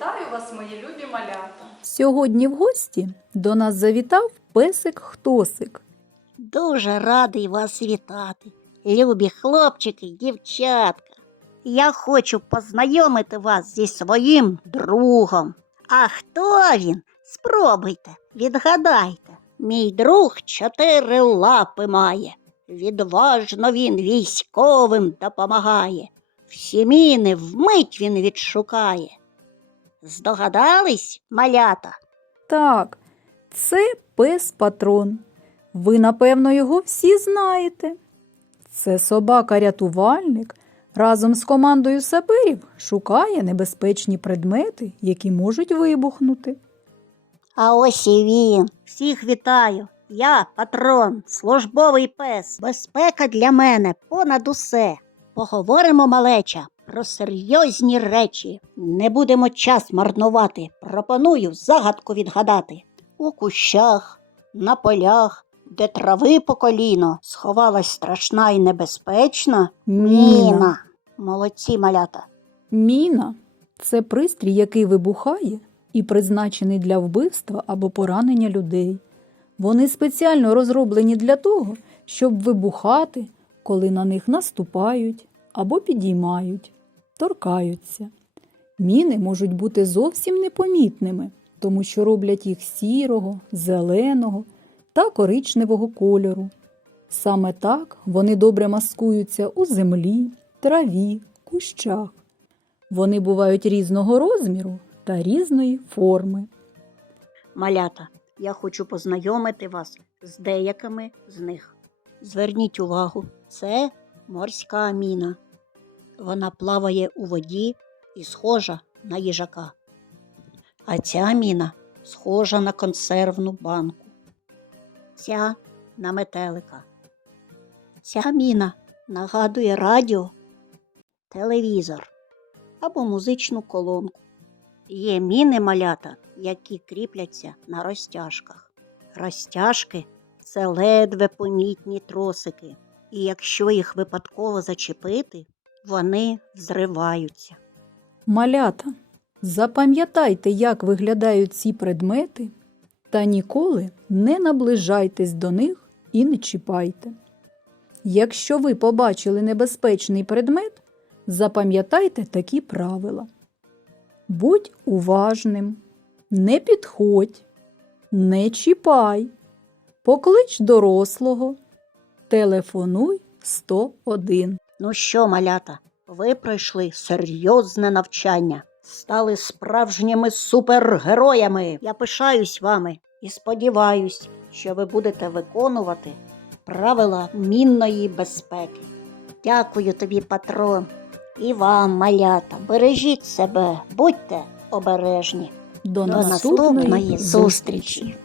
Вітаю вас, мої любі малята. Сьогодні в гості до нас завітав песик Хтосик. Дуже радий вас вітати, любі хлопчики й дівчатка. Я хочу познайомити вас зі своїм другом. А хто він? Спробуйте, відгадайте. Мій друг чотири лапи має. Відважно він військовим допомагає. Всі міни вмить він відшукає. Здогадались, малята? Так, це пес патрон. Ви, напевно, його всі знаєте. Це собака-рятувальник разом з командою саперів шукає небезпечні предмети, які можуть вибухнути. А ось і він. Всіх вітаю. Я патрон, службовий пес. Безпека для мене понад усе. Поговоримо, малеча, про серйозні речі. Не будемо час марнувати. Пропоную загадку відгадати. У кущах, на полях, де трави по коліно, сховалась страшна і небезпечна міна. Молодці, малята. Міна це пристрій, який вибухає і призначений для вбивства або поранення людей. Вони спеціально розроблені для того, щоб вибухати, коли на них наступають або підіймають, торкаються. Міни можуть бути зовсім непомітними, тому що роблять їх сірого, зеленого та коричневого кольору. Саме так вони добре маскуються у землі, траві, кущах. Вони бувають різного розміру та різної форми. Малята, я хочу познайомити вас з деякими з них. Зверніть увагу, це морська міна. Вона плаває у воді і схожа на їжака. А ця міна схожа на консервну банку. Ця на метелика. Ця міна нагадує радіо, телевізор або музичну колонку. Є міни малята, які кріпляться на розтяжках. Розтяжки це ледве помітні тросики, і якщо їх випадково зачепити, вони взриваються. Малята, запам'ятайте, як виглядають ці предмети, та ніколи не наближайтесь до них і не чіпайте. Якщо ви побачили небезпечний предмет, запам'ятайте такі правила. Будь уважним, не підходь, не чіпай, поклич дорослого, телефонуй 101. Ну що, малята, ви пройшли серйозне навчання, стали справжніми супергероями. Я пишаюсь вами і сподіваюсь, що ви будете виконувати правила мінної безпеки. Дякую тобі, патрон, і вам, малята. Бережіть себе, будьте обережні. До, До наступної наступної зустрічі! зустрічі.